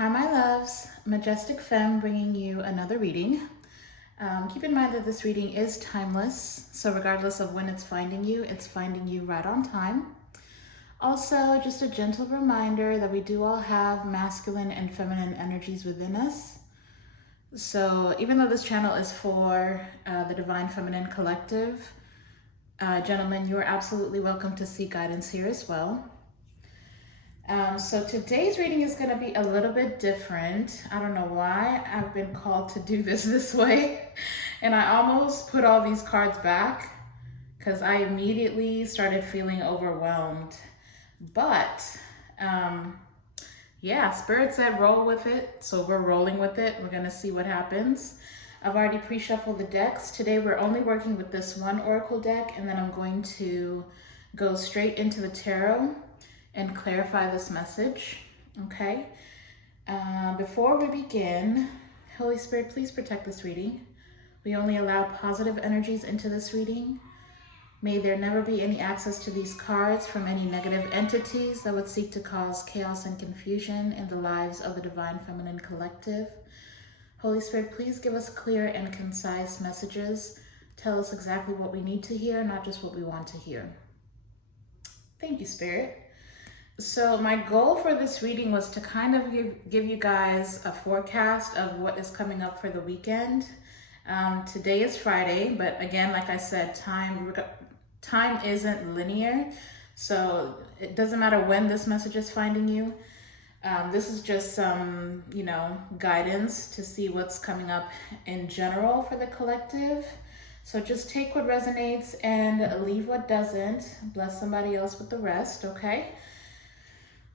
Hi, my loves. Majestic Femme bringing you another reading. Keep in mind that this reading is timeless, so regardless of when it's finding you right on time. Also, just a gentle reminder that we do all have masculine and feminine energies within us. So even though this channel is for the Divine Feminine Collective, gentlemen, you're absolutely welcome to seek guidance here as well. So today's reading is going to be a little bit different. I don't know why I've been called to do this way. And I almost put all these cards back because I immediately started feeling overwhelmed. But yeah, Spirit said roll with it. So we're rolling with it. We're going to see what happens. I've already pre-shuffled the decks. Today we're only working with this one oracle deck, and then I'm going to go straight into the tarot and clarify this message, okay? Before we begin, Holy Spirit, please protect this reading. We only allow positive energies into this reading. May there never be any access to these cards from any negative entities that would seek to cause chaos and confusion in the lives of the Divine Feminine Collective. Holy Spirit, please give us clear and concise messages. Tell us exactly what we need to hear, not just what we want to hear. Thank you, Spirit. So my goal for this reading was to kind of give you guys a forecast of what is coming up for the weekend. Today is Friday, but again, like I said, time isn't linear. So it doesn't matter when this message is finding you. This is just some, guidance to see what's coming up in general for the collective. So just take what resonates and leave what doesn't. Bless somebody else with the rest, okay?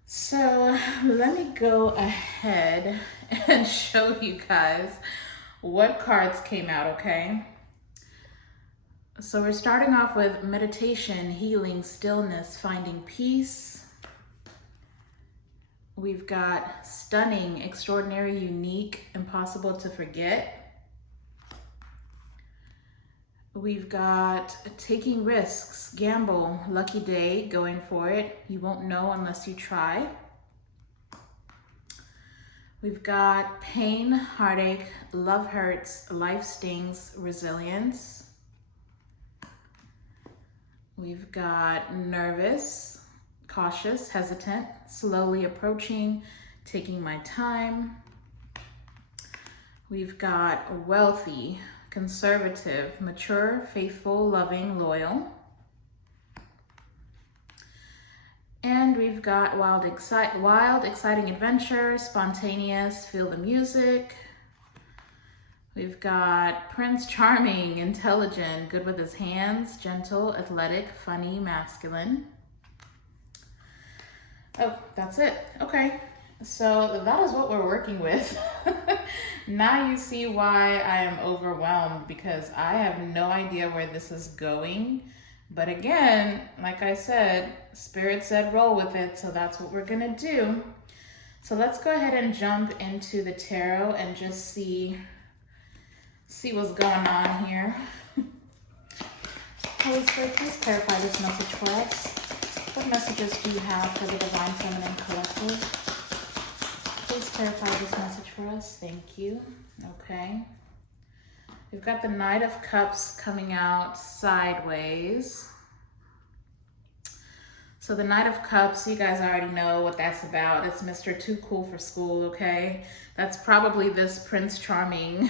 So let me go ahead and show you guys what cards came out, okay? So we're starting off with meditation, healing, stillness, finding peace. We've got stunning, extraordinary, unique, impossible to forget. We've got taking risks, gamble, lucky day, going for it. You won't know unless you try. We've got pain, heartache, love hurts, life stings, resilience. We've got nervous, cautious, hesitant, slowly approaching, taking my time. We've got wealthy, conservative, mature, faithful, loving, loyal. And we've got wild, exciting adventure, spontaneous, feel the music. We've got Prince Charming, intelligent, good with his hands, gentle, athletic, funny, masculine. Oh, that's it. Okay. So that is what we're working with. Now you see why I am overwhelmed, because I have no idea where this is going. But again, like I said, Spirit said roll with it, so that's what we're gonna do. So let's go ahead and jump into the tarot and just see what's going on here. Holy Spirit, please clarify this message for us. What messages do you have for the Divine Feminine Collective? Please clarify this message for us. Thank you. Okay. We've got the Knight of Cups coming out sideways. So the Knight of Cups, you guys already know what that's about. It's Mr. Too Cool for School, okay? That's probably this Prince Charming,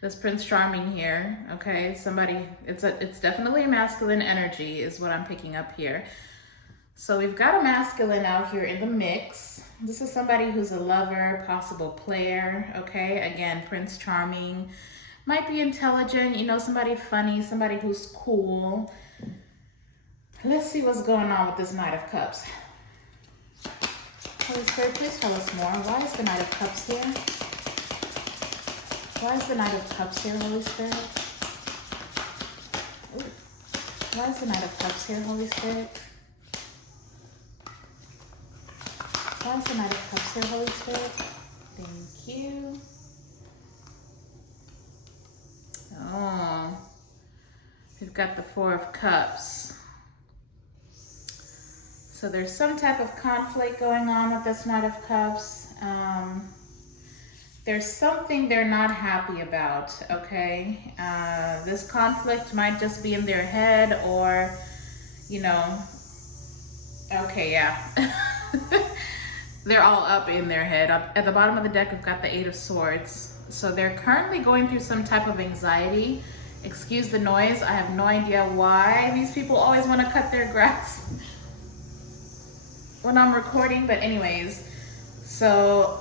here, okay? Somebody, it's definitely a masculine energy is what I'm picking up here. So we've got a masculine out here in the mix. This is somebody who's a lover, possible player, okay? Again, Prince Charming. Might be intelligent, somebody funny, somebody who's cool. Let's see what's going on with this Knight of Cups. Holy Spirit, please tell us more. Why is the Knight of Cups here? Why is the Knight of Cups here, Holy Spirit? Ooh. Why is the Knight of Cups here, Holy Spirit? Why is the Knight of Cups here, Holy Spirit? Thank you. Oh, we've got the Four of Cups. So there's some type of conflict going on with this Knight of Cups. There's something they're not happy about, okay? This conflict might just be in their head, or, you know, okay, yeah. They're all up in their head. At the bottom of the deck, we've got the Eight of Swords. So they're currently going through some type of anxiety. Excuse the noise. I have no idea why these people always want to cut their grass when I'm recording, but anyways, so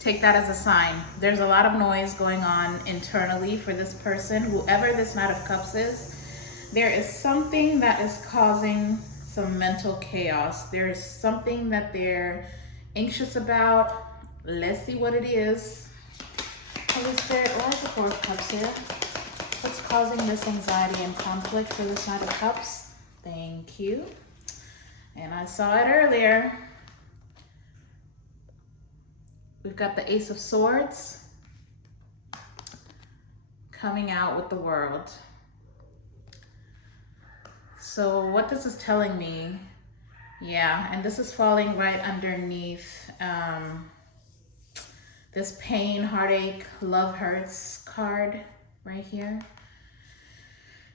take that as a sign. There's a lot of noise going on internally for this person, whoever this Knight of Cups is. There is something that is causing some mental chaos. There is something that they're anxious about. Let's see what it is. Holy Spirit, why is the Four of Cups here? What's causing this anxiety and conflict for this Knight of Cups? Thank you. And I saw it earlier. We've got the Ace of Swords coming out with the World. So what this is telling me, yeah, and this is falling right underneath this pain, heartache, love hurts card right here.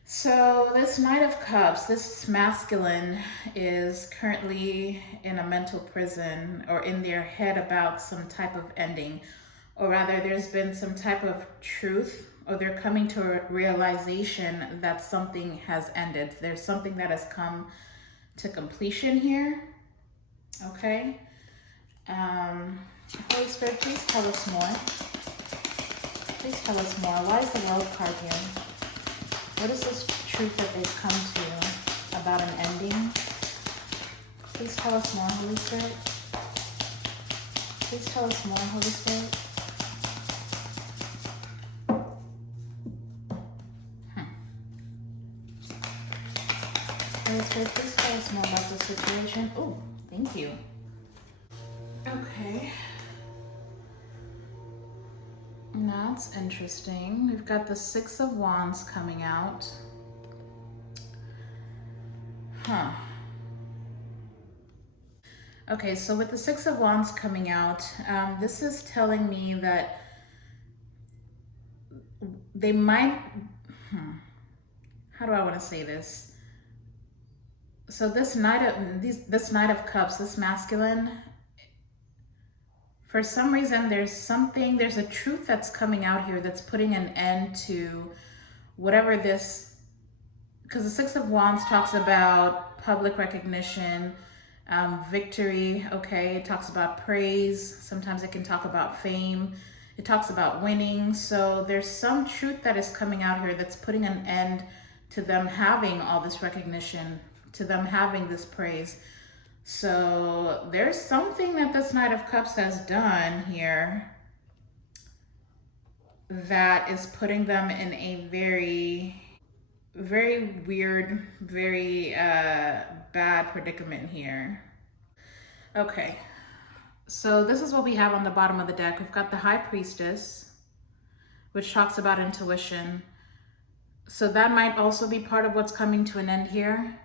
So this Knight of Cups, this masculine, is currently in a mental prison or in their head about some type of ending, or rather there's been some type of truth, or they're coming to a realization that something has ended. There's something that has come to completion here, okay? Holy Spirit, please tell us more. Please tell us more. Why is the World card here? What is this truth that they've come to about an ending? Please tell us more, Holy Spirit. Please tell us more, Holy Spirit. Holy Spirit, please tell us more about the situation. Oh, thank you. Okay. That's interesting. We've got the Six of Wands coming out. Huh. Okay, so with the Six of Wands coming out, this is telling me that they might, how do I want to say this? So this Knight of Cups, this masculine, for some reason, there's a truth that's coming out here that's putting an end to whatever this, because the Six of Wands talks about public recognition, victory, okay? It talks about praise. Sometimes it can talk about fame. It talks about winning. So there's some truth that is coming out here that's putting an end to them having all this recognition, to them having this praise. So there's something that this Knight of Cups has done here that is putting them in a very, very weird, very bad predicament here. Okay, so this is what we have on the bottom of the deck. We've got the High Priestess, which talks about intuition. So that might also be part of what's coming to an end here.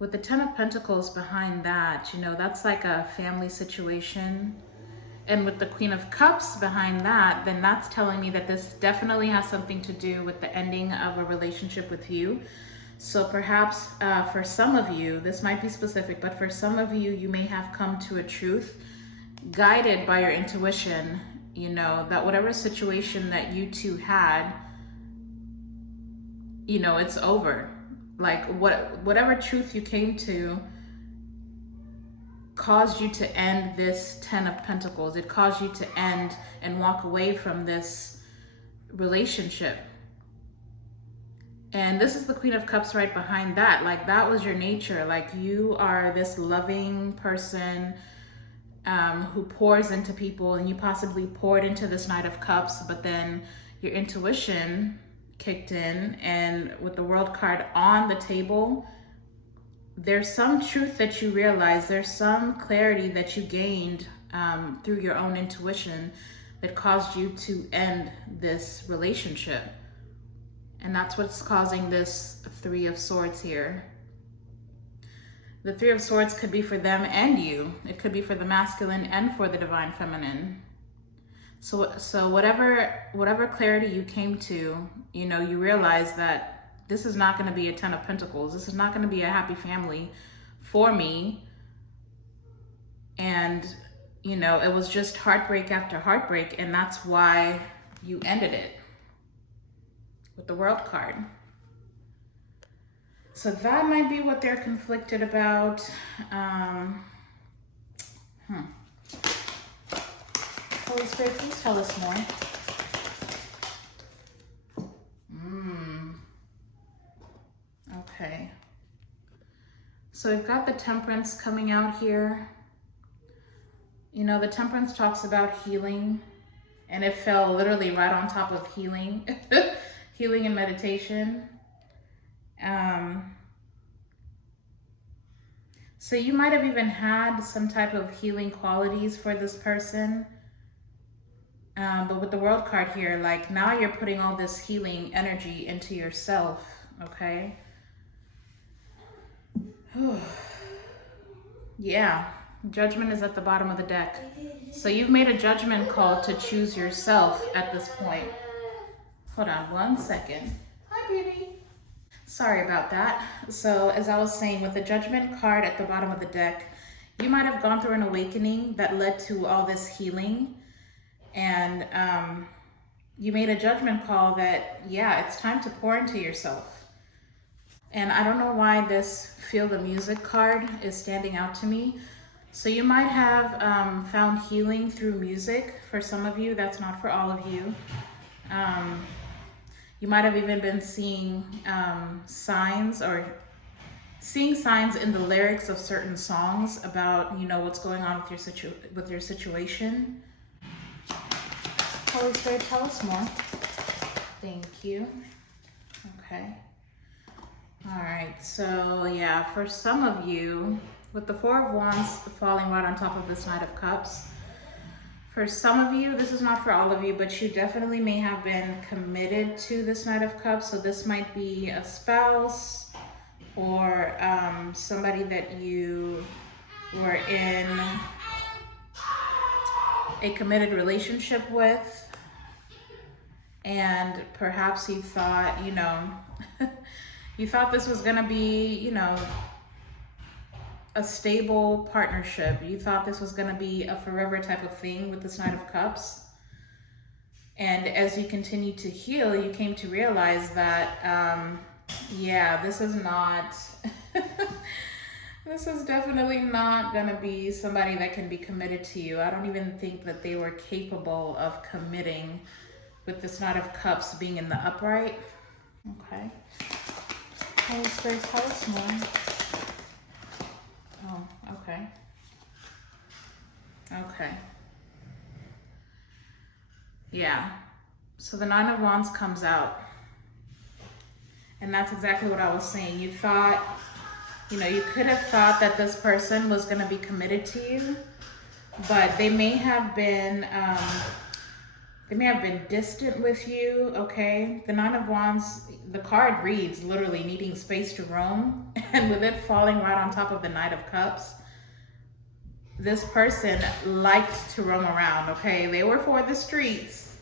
With the Ten of Pentacles behind that, you know, that's like a family situation. And with the Queen of Cups behind that, then that's telling me that this definitely has something to do with the ending of a relationship with you. So perhaps for some of you, this might be specific, but for some of you, you may have come to a truth guided by your intuition, you know, that whatever situation that you two had, you know, it's over. Like whatever truth you came to caused you to end this Ten of Pentacles. It caused you to end and walk away from this relationship. And this is the Queen of Cups right behind that. Like that was your nature. Like you are this loving person who pours into people, and you possibly poured into this Knight of Cups, but then your intuition kicked in, and with the World card on the table, there's some truth that you realize, there's some clarity that you gained through your own intuition that caused you to end this relationship. And that's what's causing this Three of Swords here. The Three of Swords could be for them and you. It could be for the masculine and for the divine feminine. So whatever clarity you came to, you know, you realize that this is not going to be a Ten of Pentacles. This is not going to be a happy family for me. And, you know, it was just heartbreak after heartbreak, and that's why you ended it with the World card. So that might be what they're conflicted about. Holy Spirit, please tell us more. Okay. So we've got the Temperance coming out here. You know, the Temperance talks about healing, and it fell literally right on top of healing, healing and meditation. So you might have even had some type of healing qualities for this person. But with the World card here, like now you're putting all this healing energy into yourself, okay? Yeah, Judgment is at the bottom of the deck. So you've made a judgment call to choose yourself at this point. Hold on one second. Hi, baby. Sorry about that. So as I was saying, with the Judgment card at the bottom of the deck, you might have gone through an awakening that led to all this healing. And you made a judgment call that, yeah, it's time to pour into yourself. And I don't know why this Feel the Music card is standing out to me. So you might have found healing through music for some of you. That's not for all of you. You might have even been seeing signs in the lyrics of certain songs about, you know, what's going on with your situation. Holy Spirit, tell us more. Thank you. Okay. All right. So yeah, for some of you, with the Four of Wands falling right on top of this Knight of Cups, for some of you, this is not for all of you, but you definitely may have been committed to this Knight of Cups. So this might be a spouse or somebody that you were in a committed relationship with. And perhaps you thought, you know, you thought this was gonna be, you know, a stable partnership. You thought this was going to be a forever type of thing with this Knight of Cups. And as you continue to heal, you came to realize that, yeah, this is not, this is definitely not going to be somebody that can be committed to you. I don't even think that they were capable of committing with this Knight of Cups being in the upright. Okay. Holy Spirit, tell us more. Oh, okay. Okay. Yeah. So the Nine of Wands comes out. And that's exactly what I was saying. You thought, you know, you could have thought that this person was going to be committed to you, but they may have been distant with you, okay? The Nine of Wands, the card reads literally needing space to roam, and with it falling right on top of the Knight of Cups, this person liked to roam around, okay? They were for the streets,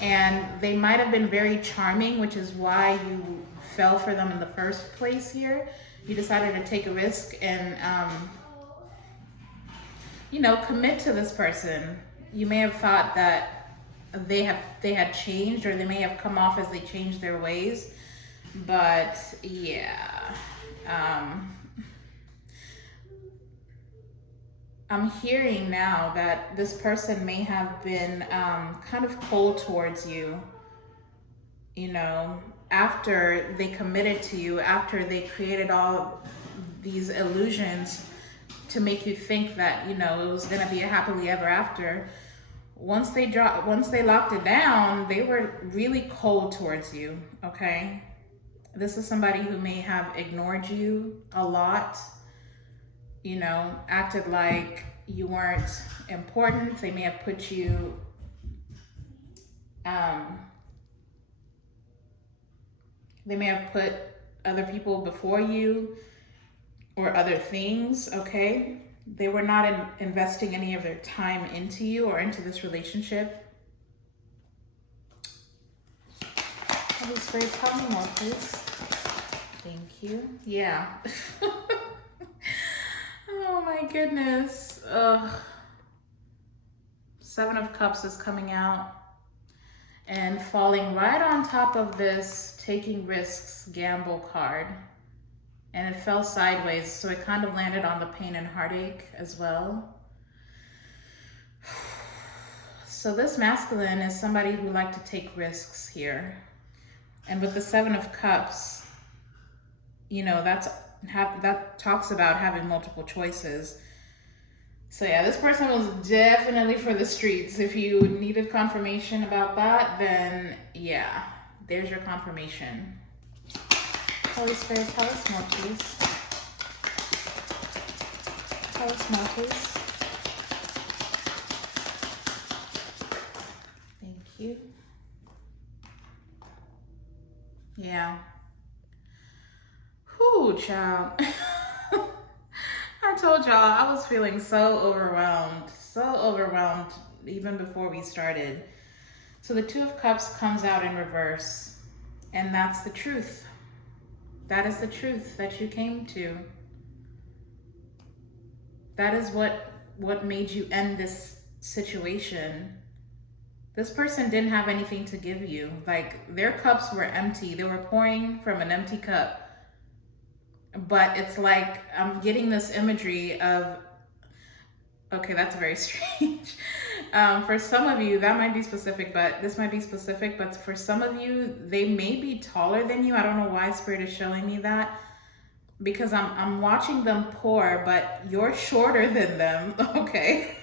and they might have been very charming, which is why you fell for them in the first place here. You decided to take a risk and, you know, commit to this person. You may have thought that they had changed, or they may have come off as they changed their ways, but yeah, I'm hearing now that this person may have been kind of cold towards you, you know, after they committed to you, after they created all these illusions to make you think that, you know, it was going to be a happily ever after. Once they locked it down, they were really cold towards you, okay? This is somebody who may have ignored you a lot, you know, acted like you weren't important. They may have put you, they may have put other people before you, or other things, okay? They were not investing any of their time into you or into this relationship. Holy Spirit, tell me more, please. Thank you. Yeah. Oh my goodness. Ugh. Seven of Cups is coming out and falling right on top of this taking risks gamble card. And it fell sideways, so it kind of landed on the pain and heartache as well. So this masculine is somebody who likes to take risks here. And with the Seven of Cups, you know, that talks about having multiple choices. So yeah, this person was definitely for the streets. If you needed confirmation about that, then yeah, there's your confirmation. Holy Spirit, tell us more, please. Tell us more, please. Thank you. Yeah. Whew, child. I told y'all I was feeling so overwhelmed even before we started. So the Two of Cups comes out in reverse, and that's the truth. That is the truth that you came to. That is what made you end this situation. This person didn't have anything to give you. Like, their cups were empty. They were pouring from an empty cup. But it's like, I'm getting this imagery of, okay, that's very strange. For some of you, that might be specific, but this might be specific, but for some of you, they may be taller than you. I don't know why Spirit is showing me that, because I'm watching them pour, but you're shorter than them, okay?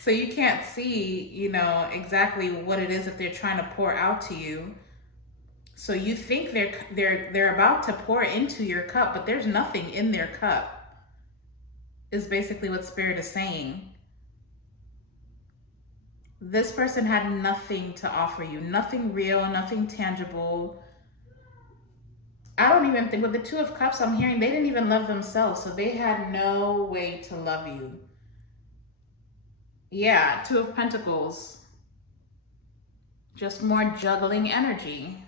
So you can't see, you know, exactly what it is that they're trying to pour out to you. So you think they're about to pour into your cup, but there's nothing in their cup, is basically what Spirit is saying. This person had nothing to offer you, nothing real, nothing tangible. I don't even think, with the Two of Cups, I'm hearing they didn't even love themselves, so they had no way to love you. Yeah, Two of Pentacles. Just more juggling energy.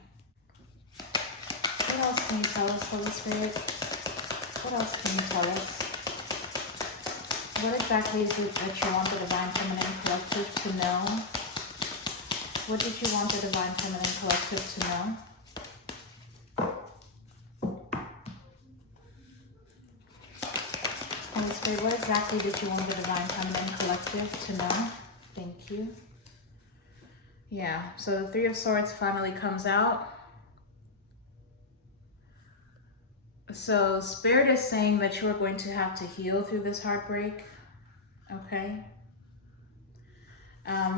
What else can you tell us, Holy Spirit? What else can you tell us? What exactly is it that you want the Divine Feminine Collective to know? What did you want the Divine Feminine Collective to know? Holy Spirit, what exactly did you want the Divine Feminine Collective to know? Thank you. Yeah, so the Three of Swords finally comes out. So Spirit is saying that you are going to have to heal through this heartbreak, okay?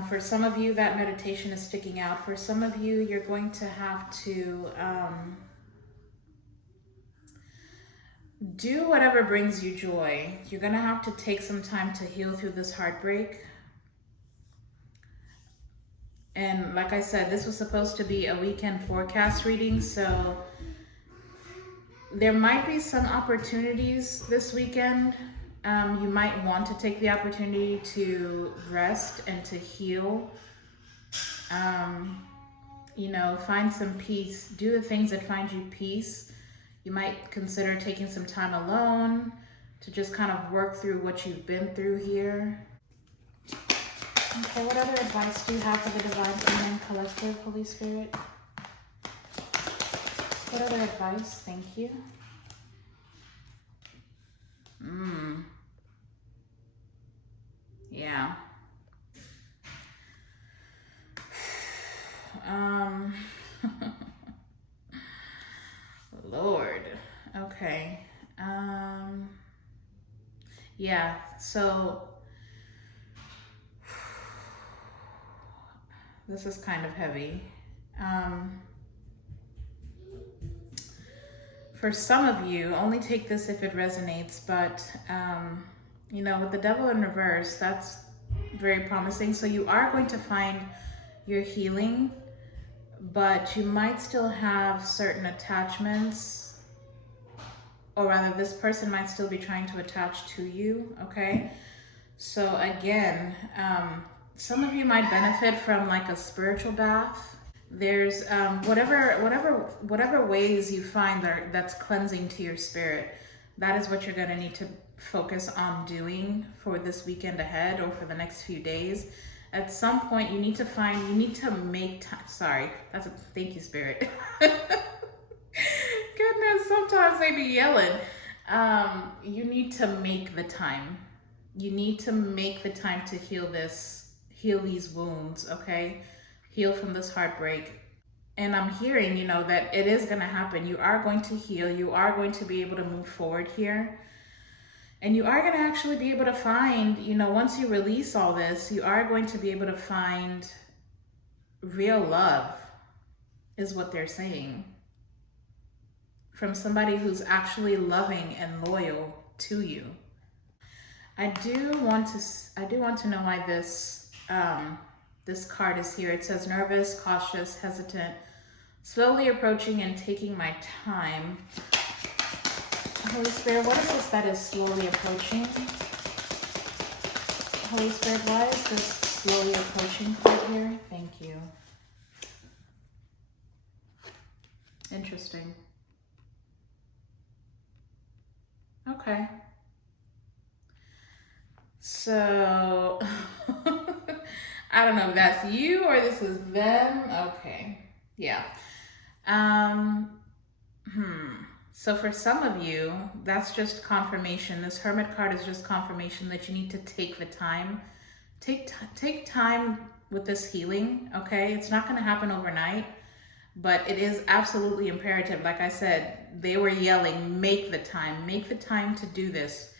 For some of you, that meditation is sticking out. For some of you, you're going to have to do whatever brings you joy. You're going to have to take some time to heal through this heartbreak. And like I said, this was supposed to be a weekend forecast reading, so there might be some opportunities this weekend. You might want to take the opportunity to rest and to heal. You know, find some peace. Do the things that find you peace. You might consider taking some time alone to just kind of work through what you've been through here. Okay, what other advice do you have for the Divine Feminine Collective, Holy Spirit? What other advice? Thank you. Yeah. Lord. Okay. Yeah, so this is kind of heavy. For some of you, only take this if it resonates, but you know, with the Devil in reverse, that's very promising. So you are going to find your healing, but you might still have certain attachments or rather this person might still be trying to attach to you, okay? So again, some of you might benefit from like a spiritual bath. There's whatever ways you find that's cleansing to your spirit, that is what you're gonna need to focus on doing for this weekend ahead or for the next few days. At some point, you need to make time. Sorry, thank you, Spirit. Goodness, sometimes they be yelling. You need to make the time. You need to make the time to heal these wounds, okay? Heal from this heartbreak. And I'm hearing, you know, that it is gonna happen. You are going to heal. You are going to be able to move forward here. And you are going to actually be able to find, you know, once you release all this, you are going to be able to find real love, is what they're saying. From somebody who's actually loving and loyal to you. I do want to know why this card is here. It says nervous, cautious, hesitant, slowly approaching and taking my time. Holy Spirit, what is this that is slowly approaching? Holy Spirit, why is this slowly approaching card here? Thank you. Interesting. Okay. So, I don't know if that's you or this is them. Okay. Yeah. So for some of you, that's just confirmation. This Hermit card is just confirmation that you need to take the time. Take time with this healing, okay? It's not going to happen overnight, but it is absolutely imperative. Like I said, they were yelling, make the time to do this,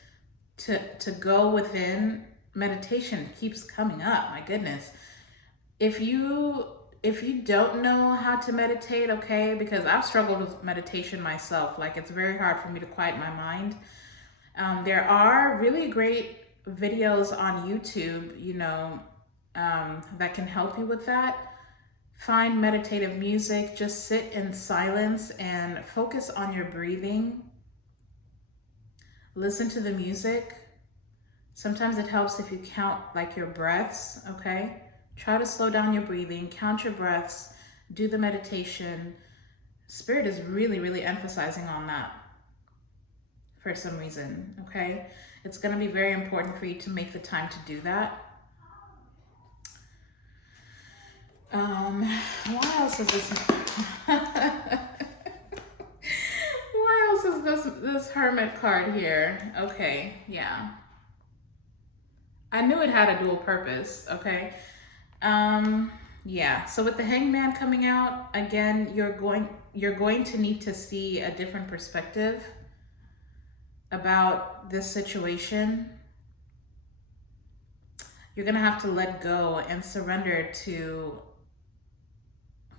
to go within. Meditation keeps coming up, my goodness. If you don't know how to meditate, okay, because I've struggled with meditation myself, like it's very hard for me to quiet my mind. There are really great videos on YouTube, you know, that can help you with that. Find meditative music, just sit in silence and focus on your breathing. Listen to the music. Sometimes it helps if you count like your breaths, okay? Try to slow down your breathing, count your breaths, do the meditation. Spirit is really, really emphasizing on that for some reason, okay? It's going to be very important for you to make the time to do that. Why else is this? Why else is this Hermit card here? Okay, yeah. I knew it had a dual purpose, okay? Yeah, so with the Hangman coming out, again, you're going to need to see a different perspective about this situation. You're gonna have to let go and surrender to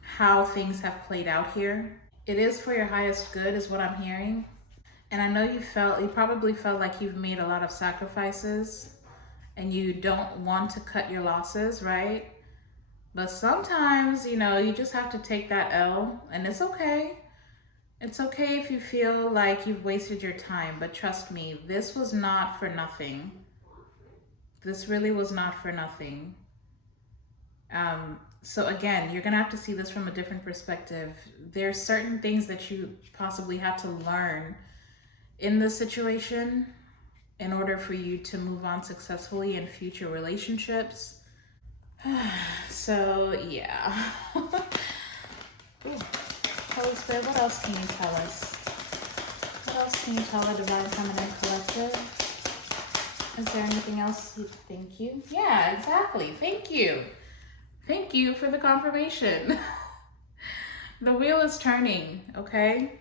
how things have played out here. It is for your highest good, is what I'm hearing. And I know you probably felt like you've made a lot of sacrifices and you don't want to cut your losses, right? But sometimes, you know, you just have to take that L, and it's okay. It's okay if you feel like you've wasted your time, but trust me, this was not for nothing. This really was not for nothing. So again, you're gonna have to see this from a different perspective. There's certain things that you possibly have to learn in this situation in order for you to move on successfully in future relationships. So yeah. Ooh. Holy Spirit, what else can you tell us? What else can you tell our Divine Feminine Collective? Is there anything else? Thank you. Yeah, exactly. Thank you. Thank you for the confirmation. The wheel is turning, okay?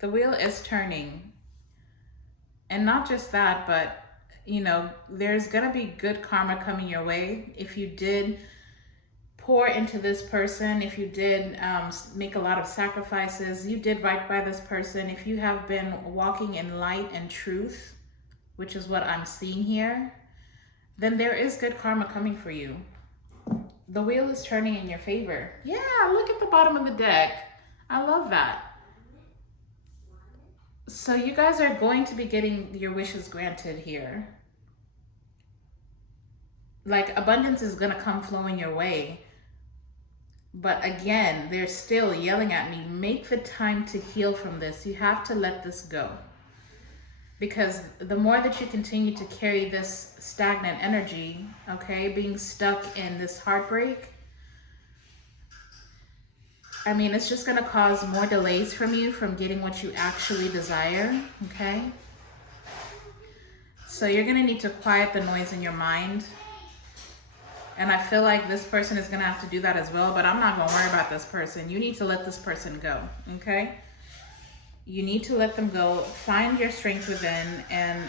The wheel is turning. And not just that, but, you know, there's gonna be good karma coming your way. If you did pour into this person, if you did make a lot of sacrifices, you did right by this person, if you have been walking in light and truth, which is what I'm seeing here, then there is good karma coming for you. The wheel is turning in your favor. Yeah, look at the bottom of the deck. I love that. So you guys are going to be getting your wishes granted here. Like, abundance is going to come flowing your way. But again, they're still yelling at me, make the time to heal from this. You have to let this go. Because the more that you continue to carry this stagnant energy, okay, being stuck in this heartbreak, I mean, it's just going to cause more delays from you from getting what you actually desire, okay? So you're going to need to quiet the noise in your mind. And I feel like this person is going to have to do that as well, but I'm not going to worry about this person. You need to let this person go, okay? You need to let them go. Find your strength within and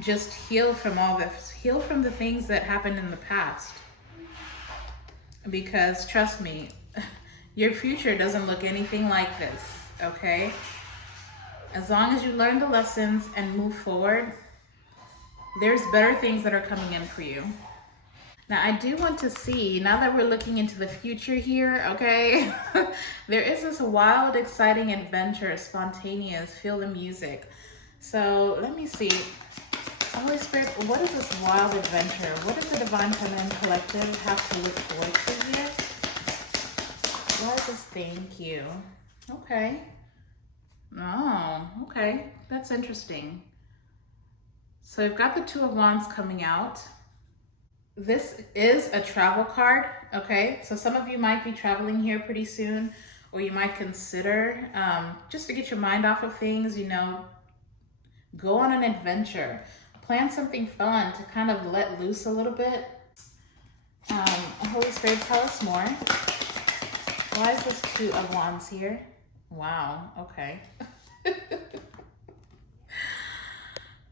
just heal from all this. Heal from the things that happened in the past. Because trust me, your future doesn't look anything like this, okay? As long as you learn the lessons and move forward, there's better things that are coming in for you. Now, I do want to see, now that we're looking into the future here, okay, there is this wild, exciting adventure, spontaneous, feel the music. So let me see. Holy Spirit, what is this wild adventure? What does the Divine Feminine Collective have to look forward to here? What is this? Thank you. Okay. Oh, okay. That's interesting. So I've got the Two of Wands coming out. This is a travel card, okay? So some of you might be traveling here pretty soon, or you might consider, just to get your mind off of things, you know, go on an adventure. Plan something fun to kind of let loose a little bit. Holy Spirit, tell us more. Why is this Two of Wands here? Wow, okay.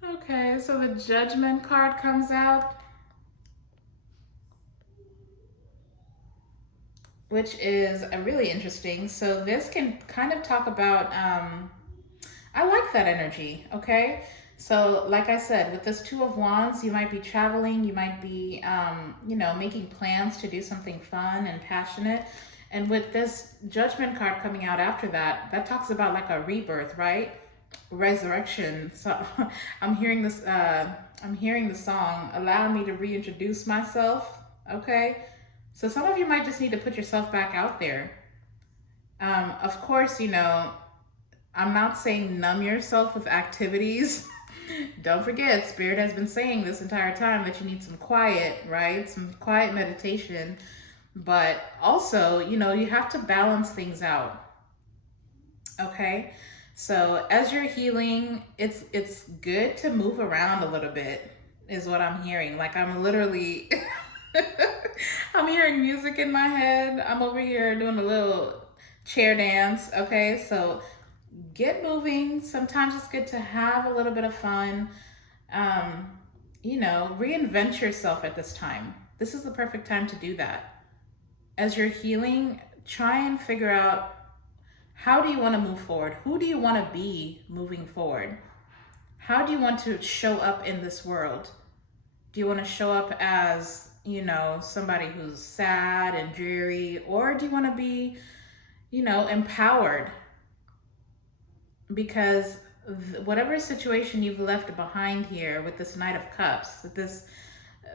Okay, so the Judgment card comes out, which is really interesting. So this can kind of talk about, I like that energy, okay? So like I said, with this Two of Wands, you might be traveling, you might be, you know, making plans to do something fun and passionate. And with this Judgment card coming out after that, that talks about like a rebirth, right? Resurrection. So I'm hearing this, I'm hearing the song, Allow Me to Reintroduce Myself, okay? So some of you might just need to put yourself back out there. Of course, you know, I'm not saying numb yourself with activities. Don't forget, Spirit has been saying this entire time that you need some quiet, right? Some quiet meditation. But also, you know, you have to balance things out. Okay? So as you're healing, it's good to move around a little bit, is what I'm hearing. Like I'm literally... I'm hearing music in my head. I'm over here doing a little chair dance, okay? So get moving. Sometimes it's good to have a little bit of fun. You know, reinvent yourself at this time. This is the perfect time to do that. As you're healing, try and figure out, how do you want to move forward? Who do you want to be moving forward? How do you want to show up in this world? Do you want to show up as, you know, somebody who's sad and dreary, or do you want to be, you know, empowered? Because whatever situation you've left behind here with this Knight of Cups, with this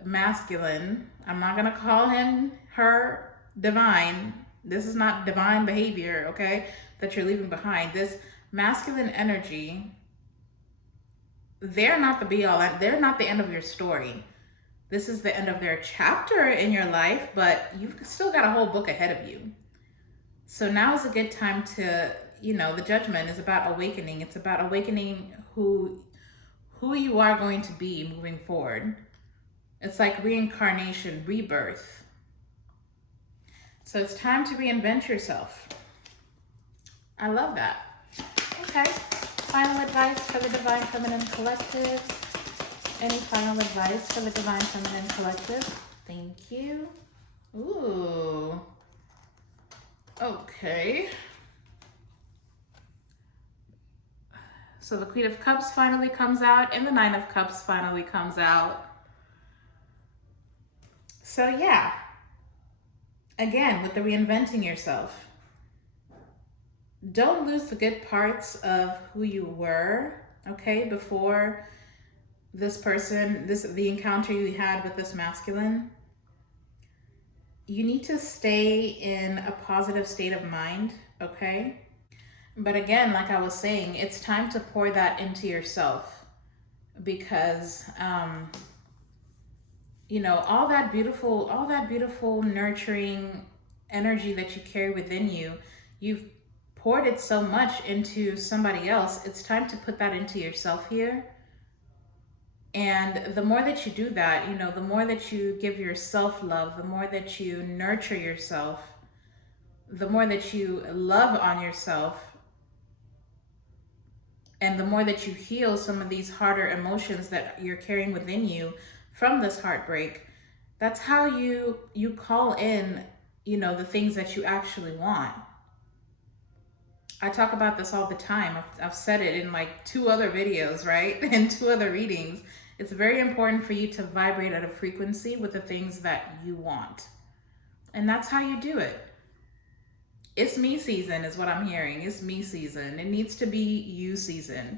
masculine, I'm not going to call him, her, divine. This is not divine behavior, okay, that you're leaving behind. This masculine energy, they're not the be-all. They're not the end of your story. This is the end of their chapter in your life, but you've still got a whole book ahead of you. So now is a good time to, you know, the Judgment is about awakening. It's about awakening who you are going to be moving forward. It's like reincarnation, rebirth. So it's time to reinvent yourself. I love that. Okay. Final advice for the Divine Feminine Collective. Any final advice for the Divine Feminine Collective? Thank you. Ooh. Okay. So the Queen of Cups finally comes out and the Nine of Cups finally comes out. So yeah. Again, with the reinventing yourself. don't lose the good parts of who you were, okay, before this person, the encounter you had with this masculine. You need to stay in a positive state of mind, okay? But again, like I was saying, it's time to pour that into yourself, because you know, all that beautiful nurturing energy that you carry within you, you've poured it so much into somebody else. It's time to put that into yourself here. And the more that you do that, you know, the more that you give yourself love, the more that you nurture yourself, the more that you love on yourself, and the more that you heal some of these harder emotions that you're carrying within you from this heartbreak, that's how you call in, you know, the things that you actually want. I talk about this all the time. I've said it in like 2 other videos, right? And 2 other readings. It's very important for you to vibrate at a frequency with the things that you want. And that's how you do it. It's me season is what I'm hearing. It's me season. It needs to be you season.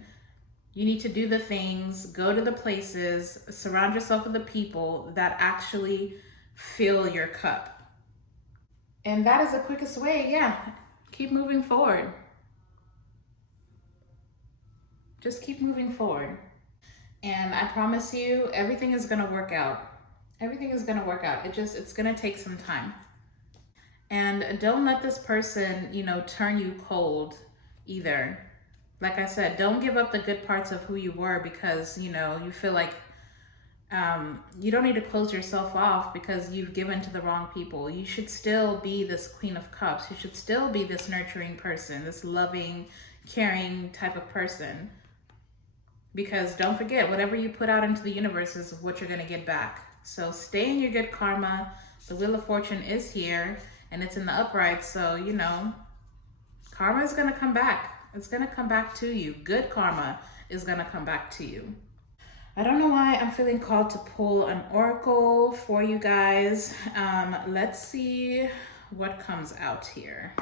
You need to do the things, go to the places, surround yourself with the people that actually fill your cup. And that is the quickest way, yeah. Keep moving forward. Just keep moving forward. And I promise you, everything is gonna work out. Everything is gonna work out. It's gonna take some time. And don't let this person, you know, turn you cold either. Like I said, don't give up the good parts of who you were because, you know, you feel like you don't need to close yourself off because you've given to the wrong people. You should still be this Queen of Cups. You should still be this nurturing person, this loving, caring type of person. Because don't forget, whatever you put out into the universe is what you're going to get back. So stay in your good karma. The Wheel of Fortune is here and it's in the upright. So, you know, karma is going to come back. It's going to come back to you. Good karma is going to come back to you. I don't know why I'm feeling called to pull an oracle for you guys. Let's see what comes out here.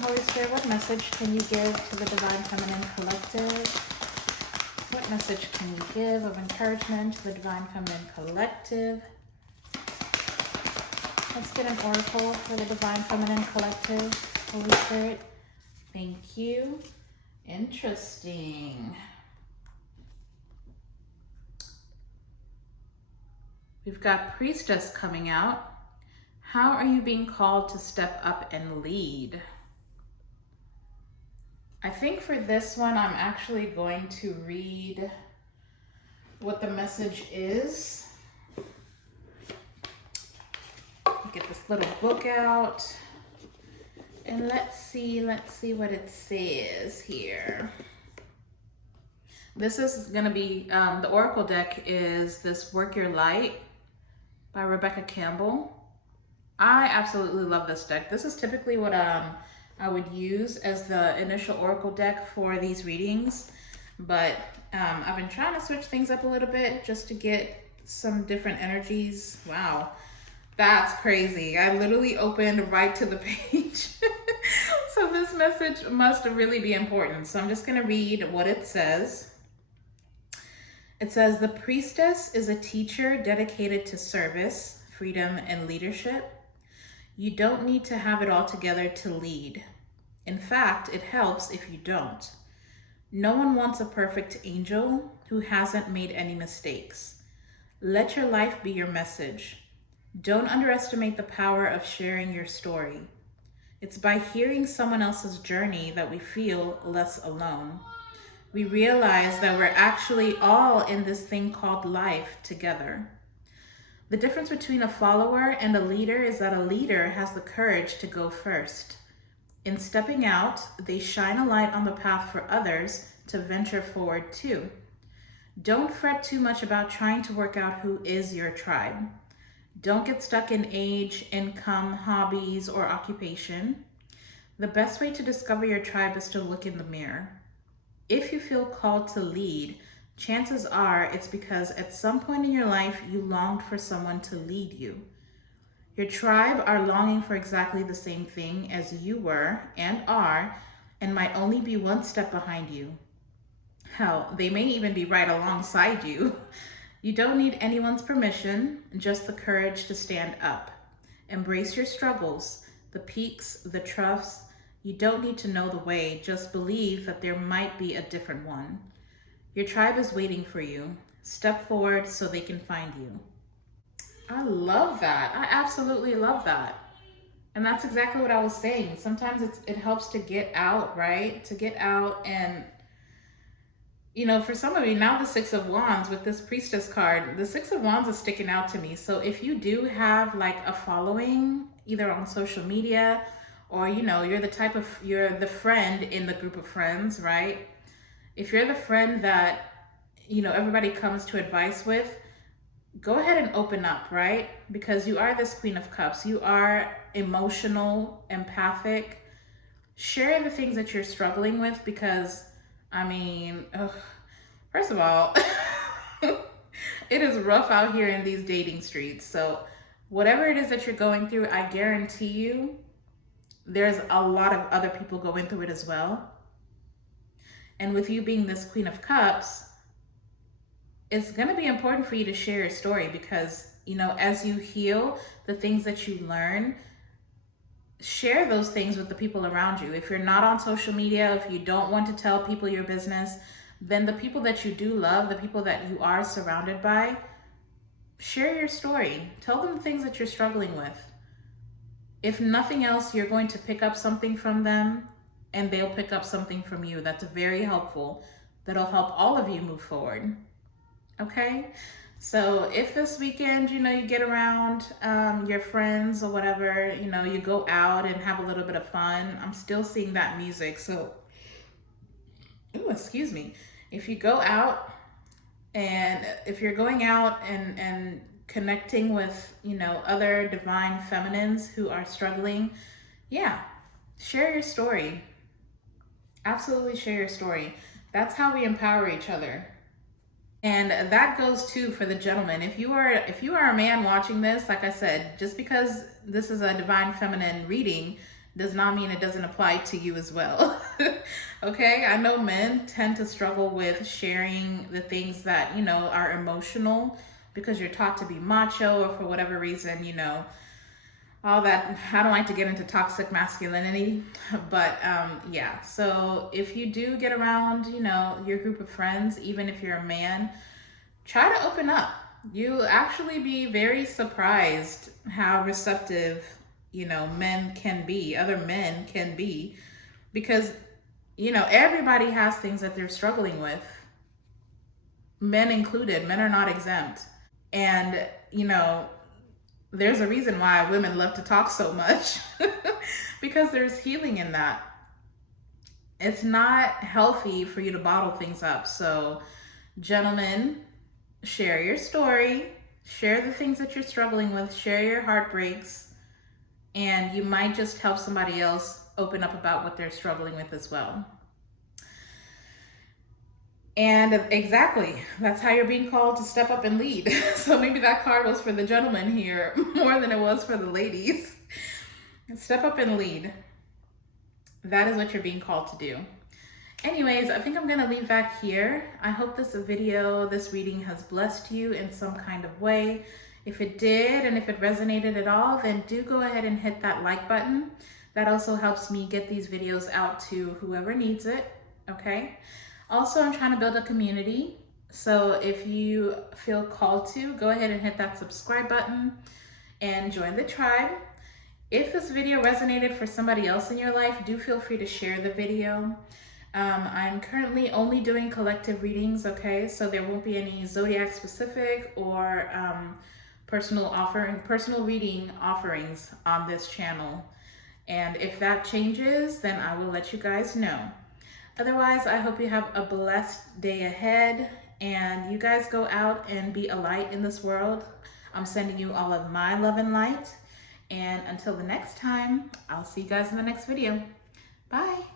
Holy Spirit, what message can you give to the Divine Feminine Collective? What message can you give of encouragement to the Divine Feminine Collective? Let's get an oracle for the Divine Feminine Collective. Holy Spirit, thank you. Interesting. We've got Priestess coming out. How are you being called to step up and lead? I think for this one, I'm actually going to read what the message is. Get this little book out. And let's see what it says here. This is gonna be, the Oracle deck is this Work Your Light by Rebecca Campbell. I absolutely love this deck. This is typically what I would use as the initial Oracle deck for these readings, but I've been trying to switch things up a little bit just to get some different energies. Wow, that's crazy. I literally opened right to the page. So this message must really be important. So I'm just gonna read what it says. It says, the Priestess is a teacher dedicated to service, freedom, and leadership. You don't need to have it all together to lead. In fact, it helps if you don't. No one wants a perfect angel who hasn't made any mistakes. Let your life be your message. Don't underestimate the power of sharing your story. It's by hearing someone else's journey that we feel less alone. We realize that we're actually all in this thing called life together. The difference between a follower and a leader is that a leader has the courage to go first. In stepping out, they shine a light on the path for others to venture forward too. Don't fret too much about trying to work out who is your tribe. Don't get stuck in age, income, hobbies, or occupation. The best way to discover your tribe is to look in the mirror. If you feel called to lead, chances are it's because at some point in your life you longed for someone to lead you. Your tribe are longing for exactly the same thing as you were and are, and might only be one step behind you. Hell, they may even be right alongside you. You don't need anyone's permission, just the courage to stand up. Embrace your struggles, the peaks, the troughs. You don't need to know the way, just believe that there might be a different one. Your tribe is waiting for you. Step forward so they can find you. I love that. I absolutely love that. And that's exactly what I was saying. Sometimes it helps to get out, right? To get out and, you know, for some of you, now the Six of Wands with this Priestess card, the Six of Wands is sticking out to me. So if you do have like a following, either on social media or, you know, you're the friend in the group of friends, right? If you're the friend that, you know, everybody comes to advice with, go ahead and open up, right? Because you are this Queen of Cups. You are emotional, empathic. Share the things that you're struggling with because, I mean, first of all, it is rough out here in these dating streets. So whatever it is that you're going through, I guarantee you, there's a lot of other people going through it as well. And with you being this Queen of Cups, it's going to be important for you to share your story because, you know, as you heal the things that you learn, share those things with the people around you. If you're not on social media, if you don't want to tell people your business, then the people that you do love, the people that you are surrounded by, share your story. Tell them the things that you're struggling with. If nothing else, you're going to pick up something from them and they'll pick up something from you. That's very helpful. That'll help all of you move forward. Okay, so if this weekend, you know, you get around your friends or whatever, you know, you go out and have a little bit of fun. I'm still seeing that music. So, ooh, excuse me. If you go out and if you're going out and connecting with, you know, other divine feminines who are struggling, yeah, share your story. Absolutely share your story. That's how we empower each other. And that goes too for the gentleman. If you are a man watching this, like I said, just because this is a divine feminine reading does not mean it doesn't apply to you as well. Okay, I know men tend to struggle with sharing the things that, you know, are emotional because you're taught to be macho or for whatever reason, you know, all that. I don't like to get into toxic masculinity, but yeah. So if you do get around, you know, your group of friends, even if you're a man, try to open up. You'll actually be very surprised how receptive, you know, men can be, other men can be, because, you know, everybody has things that they're struggling with, men included. Men are not exempt. And, you know, there's a reason why women love to talk so much because there's healing in that. It's not healthy for you to bottle things up. So, gentlemen, share your story, share the things that you're struggling with, share your heartbreaks, and you might just help somebody else open up about what they're struggling with as well. And exactly, that's how you're being called to step up and lead. So maybe that card was for the gentleman here more than it was for the ladies. Step up and lead. That is what you're being called to do. Anyways, I think I'm gonna leave that here. I hope this reading has blessed you in some kind of way. If it did, and if it resonated at all, then do go ahead and hit that like button. That also helps me get these videos out to whoever needs it, okay? Also, I'm trying to build a community. So if you feel called to, go ahead and hit that subscribe button and join the tribe. If this video resonated for somebody else in your life, do feel free to share the video. I'm currently only doing collective readings, okay? So there won't be any zodiac specific or personal reading offerings on this channel. And if that changes, then I will let you guys know. Otherwise, I hope you have a blessed day ahead and you guys go out and be a light in this world. I'm sending you all of my love and light. And until the next time, I'll see you guys in the next video. Bye.